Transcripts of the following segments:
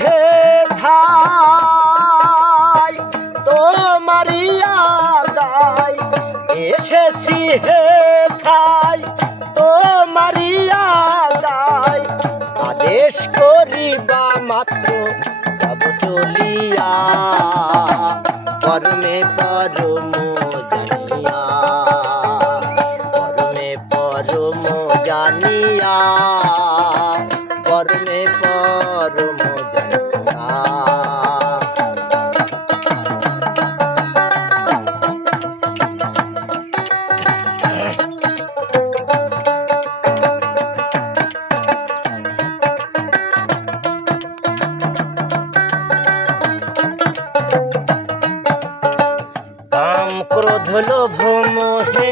হে ভাই তোমারি আদায় এসেছি হে ভাই তোমারি আদায় আদেশ করিবা মাত্র যাব চলিয়া কর্মে পরম জানিয়া কর্মে পরম জানিয়া কর্মে পরম জানিয়া কাম ক্রোধ লোভ মোহে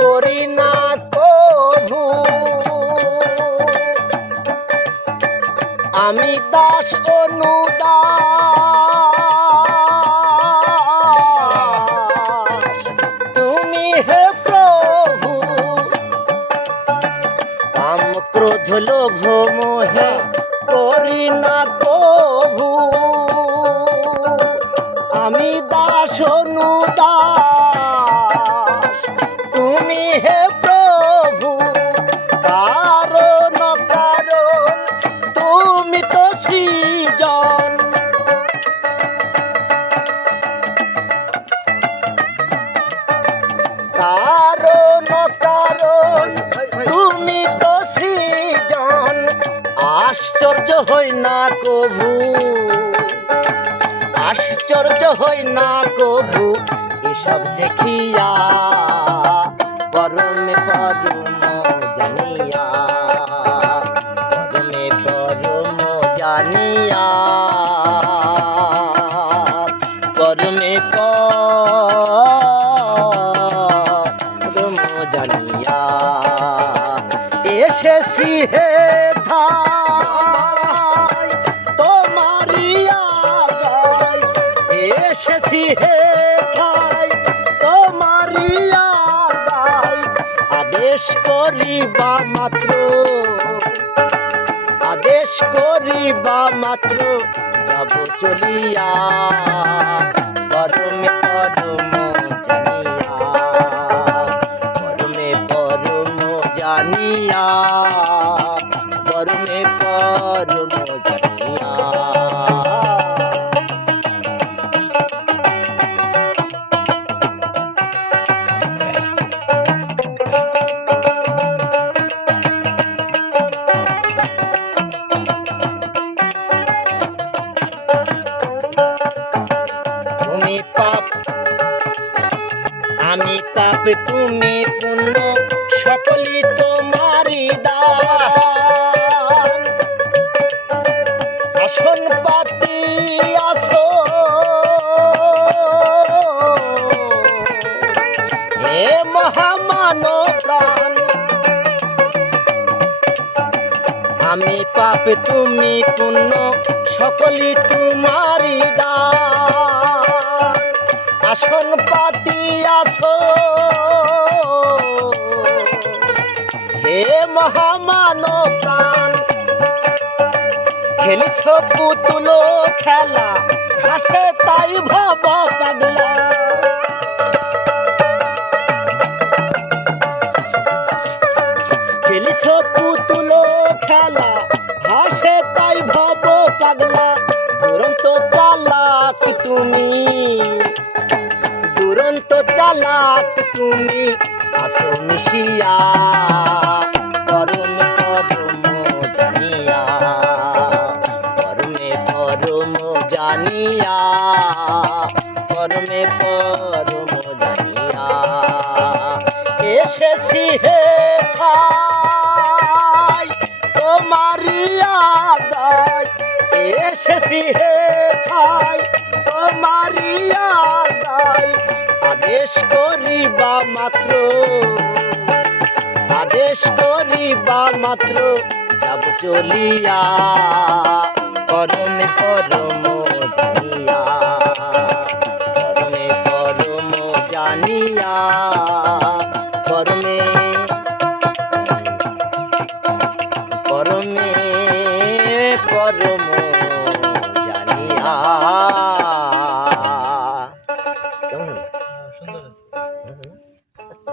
করি না কভু আমি দাস অনুদাস তুমি হে প্রভু কাম ক্রোধ লোভ মোহে করি না কভু আমি দাস অনুদাস তুমি হে প্রভু কারণ কারণ তুমি তো সৃজন কারণ কারণ তুমি তো সৃজন আশ্চর্য হই না কভু আশ্চর্য হই না কভু এসব দেখিয়া পরমে পরম জানিয়া পরমে পরম জানিয়া পরমে পরম জানিয়া এসেছি হে ভাই তোমারি আদায় এসেছি হে ভাই তোমারি আদায় আদেশ করিবা মাত্র আদেশ করিবা মাত্র যাব চলিয়া পরমে পরম জানিয়া পরমে পরম জানিয়া পরমে পরম জানিয়া তুমি পাপ আমি পাপ তুমি পুণ্য সকলই তোমারি দান আসন পাতি আসো হে মহামানব প্রাণ আমি পাপ তুমি পুণ্য সকলই তোমারি দান আসন পাতি আসো হে মহামানব প্রাণ খেলিছ পুতুল খেলা হাসে তাই ভব পাগলা খেলিছ পুতুল খেলা হাসে তাই ভব পাগলা দুরন্ত চালাক তুমি দুরন্ত চালাক তুমি আসো মিশিয়া পরম পরম জানিয়া পরমে পরম জানিয়া পরমে পরম জানিয়া এসেছি হে ভাই তোমারি আদায় এসেছি হে ভাই তোমারি আদায় আদেশ করিবা মাত্র আদেশ করিবা মাত্র যাব চলিয়া পরমে পরম জানিয়া পরমে পরম জানিয়া পরমে পরমে পরম